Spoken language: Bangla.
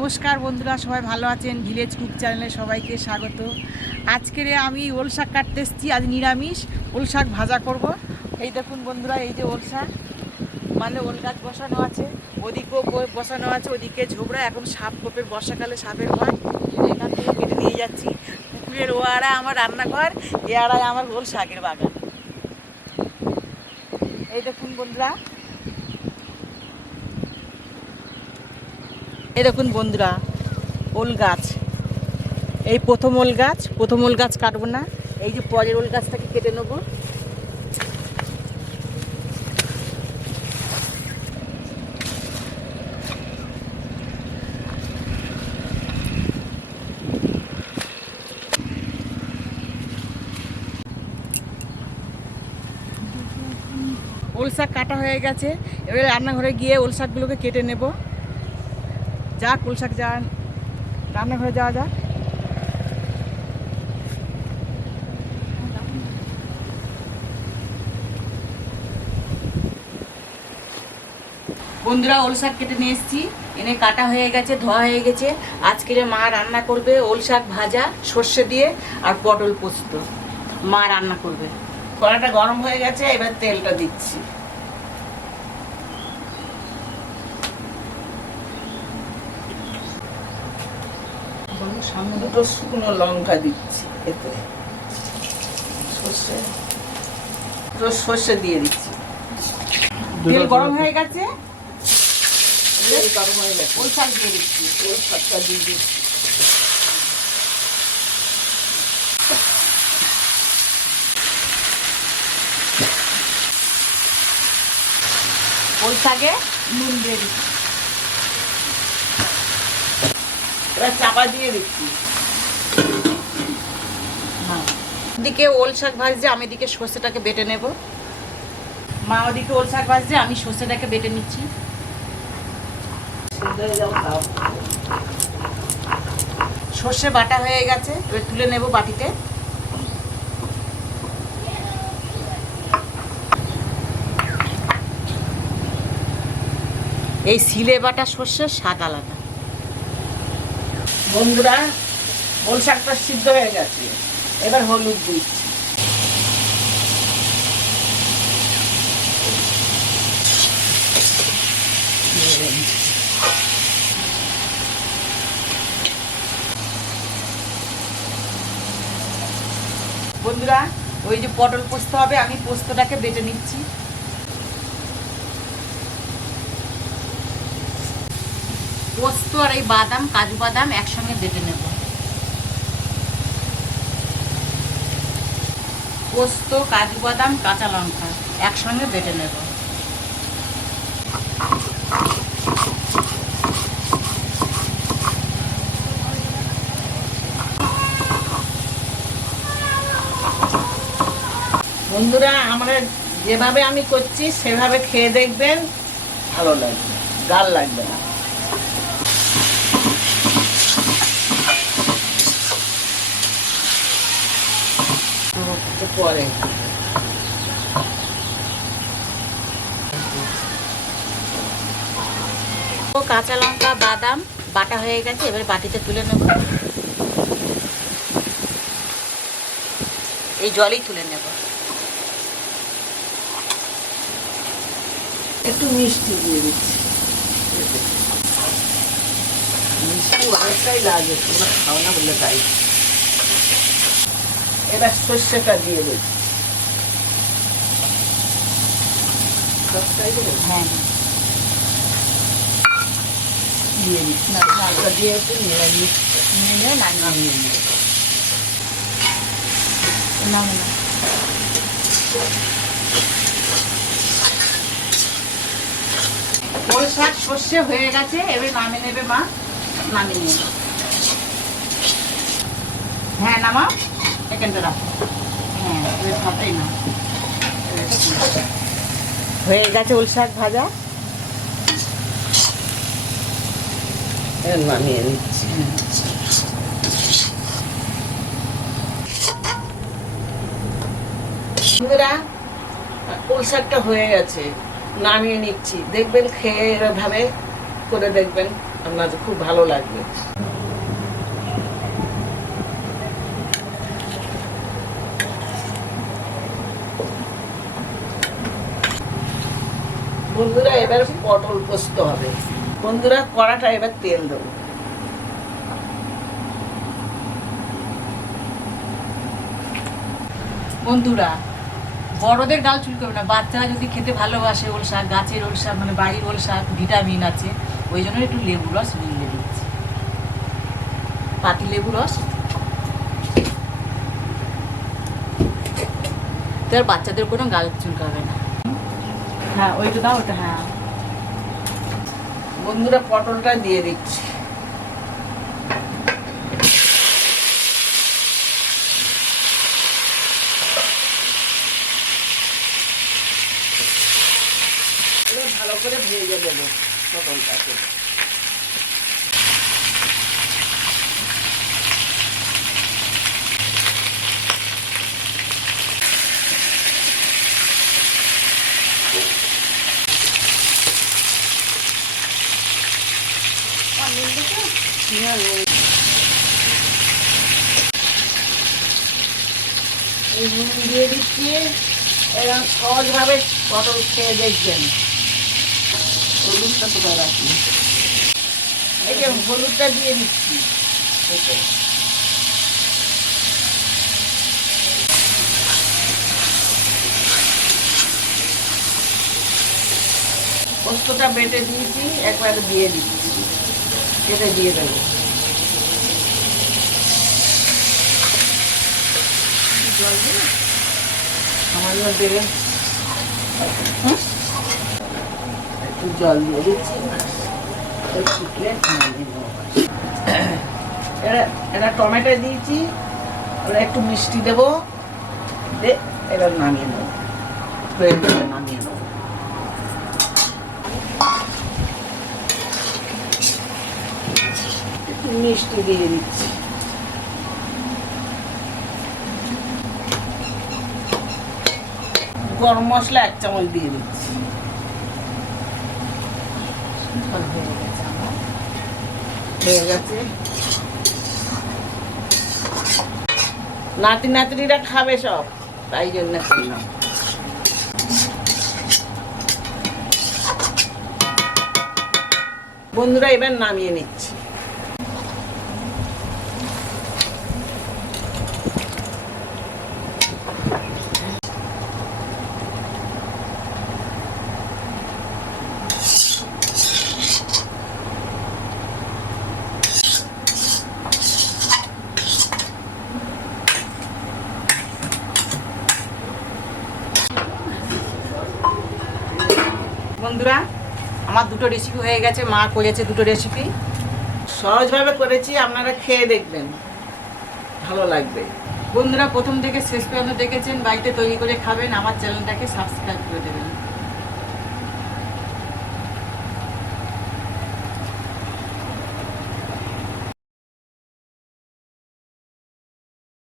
নমস্কার বন্ধুরা, সবাই ভালো আছেন? ভিলেজ কুক চ্যানেলে সবাইকে স্বাগত। আজকের আমি ওল শাক কাটতে এসেছি। আজ নিরামিষ ওল শাক ভাজা করব। এই দেখুন বন্ধুরা, এই যে ওল শাক, মানে ওল গাছ বসানো আছে, ওদিকেও বসানো আছে, ওদিকে ঝোবড়া। এখন সাপ কোপের, বর্ষাকালে সাপের ভয়। এখান থেকে কেটে নিয়ে যাচ্ছি। পুকুরের ও আড়ায় আমার রান্নাঘর, এ আড়ায় আমার ওল শাকের বাগান। এই দেখুন বন্ধুরা, এই দেখুন বন্ধুরা, ওল গাছ। এই প্রথম ওল গাছ কাটবো না, এই যে পরের ওল গাছটাকে কেটে নেবো। ওল শাক কাটা হয়ে গেছে, এবারে রান্নাঘরে গিয়ে ওল শাকগুলোকে কেটে নেব। যাক, ওল শাক যা, রান্নাঘরে যাওয়া যাক। বন্ধুরা, ওল শাক কেটে নিয়ে এসেছি, এনে কাটা হয়ে গেছে, ধোয়া হয়ে গেছে। আজকের মা রান্না করবে ওল শাক ভাজা সর্ষে দিয়ে আর পটল পোস্ত। মা রান্না করবে। কড়াটা গরম হয়ে গেছে, এবার তেলটা দিচ্ছি। সামনে দুটো শুকনো লঙ্কা দিচ্ছি, এতে সর্ষে দিয়ে দিচ্ছি। তেল গরম হয়ে গেছে, ওল শাক দিয়ে দিচ্ছি। ওল শাকটা দিয়ে দিচ্ছি। ওল শাকে নুন দিয়ে দিচ্ছি, এবার চাপা দিয়ে দিচ্ছি। এদিকে ওল শাক ভাজছে, আমি এদিকে সর্ষেটাকে বেটে নেব। মা ওদিকে ওল শাক ভাজছে, আমি সর্ষেটাকে বেটে নিচ্ছি। সর্ষে বাটা হয়ে গেছে, এবার তুলে নেব বাটিতে। এই সিলে বাটা সর্ষের স্বাদ আলাদা। বন্ধুরা, ওল শাকটা সিদ্ধ হয়ে গেছে, এবার হলুদ দিচ্ছি। বন্ধুরা, ওই যে পটল পোস্ত হবে, আমি পোস্তটাকে বেটে নিচ্ছি। পোস্ত আর এই বাদাম, কাজু বাদাম একসঙ্গে বেটে নেব। পোস্ত, কাজু বাদাম, কাঁচা লঙ্কা একসঙ্গে বেটে নেব। বন্ধুরা, আমরা যেভাবে আমি করছি সেভাবে খেয়ে দেখবেন, ভালো লাগবে, গাল লাগবে না। পরে কাঁচা লঙ্কা, বাদাম বাটা হয়ে গেছে, এবার বাটিতে তুলে নেব। এই জলই তুলে নেব। একটু মিষ্টি দিয়ে দিচ্ছি, মিষ্টি অনেকটাই লাগে, তোমরা খাও না বললে তাই। এবার সর্ষেটা দিয়ে দিচ্ছি। হ্যাঁ, দিয়ে দিচ্ছি। নাড়টা দিয়ে একটু নিয়ে নামিয়ে নিয়ে ওল শাক সর্ষে হয়ে গেছে, এবার নামিয়ে নেবে মা। নামিয়ে নেবে। হ্যাঁ, নামা, এখানটা রাখো। হ্যাঁ, এবার ভাবটাই না। হয়ে গেছে ওল শাক ভাজা, নামিয়ে নিচ্ছি। বন্ধুরা, ওল শাকটা হয়ে গেছে, নামিয়ে নিচ্ছি। দেখবেন, খেয়ে এভাবে করে দেখবেন, আপনাদের খুব ভালো লাগবে। বন্ধুরা এবার পটল পোস্ত হবে। বন্ধুরা কড়াটা এবার তেল দেবো। বন্ধুরা বড়দের গাল চুলকাবে না, বাচ্চারা যদি খেতে ভালোবাসে ওল শাক, গাছের ওল শাক মানে বাড়ির ওল শাক, ভিটামিন আছে, ওই জন্য একটু লেবু রস মিলিয়ে দিচ্ছি, পাতি লেবু রস। তো আর বাচ্চাদের কোনো গাল চুলকাবে না। হ্যাঁ ওইটা দাও, ওটা হ্যাঁ। বন্ধুরা পটলটা দিয়ে দিচ্ছি। এবার ভালো করে ভেজে দেবো পটলটাকে। নুন দিয়ে দিচ্ছি। এরকম সহজভাবে পটল খেয়ে দেখবেন। হলুদটা কোথায় রাখি, এই যে হলুদটা দিয়ে দিচ্ছি। পোস্তটা বেটে দিয়েছি, একবার দিয়ে দিচ্ছি, কেটে দিয়ে দেবো। সামান্য দেবে, একটু জল দিয়ে দিচ্ছি। এটা টমেটো দিয়েছি, এবার একটু মিষ্টি দেবো, এবার নামিয়ে নেবো, নামিয়ে নেবো। একটু মিষ্টি দিয়ে দিচ্ছি। গরম মশলা 1 চামচ দিয়ে দিচ্ছি। হয়ে গেছে। নাতি নাতনিরা খাবে সব, তাই জন্য করলাম। বন্ধুরা এবার নামিয়ে নিচ্ছি। বন্ধুরা আমার দুটো রেসিপি হয়ে গেছে, মা করেছে দুটো রেসিপি, সহজভাবে করেছি, আপনারা খেয়ে দেখবেন, ভালো লাগবে। বন্ধুরা প্রথম থেকে শেষ পর্যন্ত দেখেছেন, বাড়িতে তৈরি করে খাবেন, আমার চ্যানেলটাকে সাবস্ক্রাইব করে দেবেন।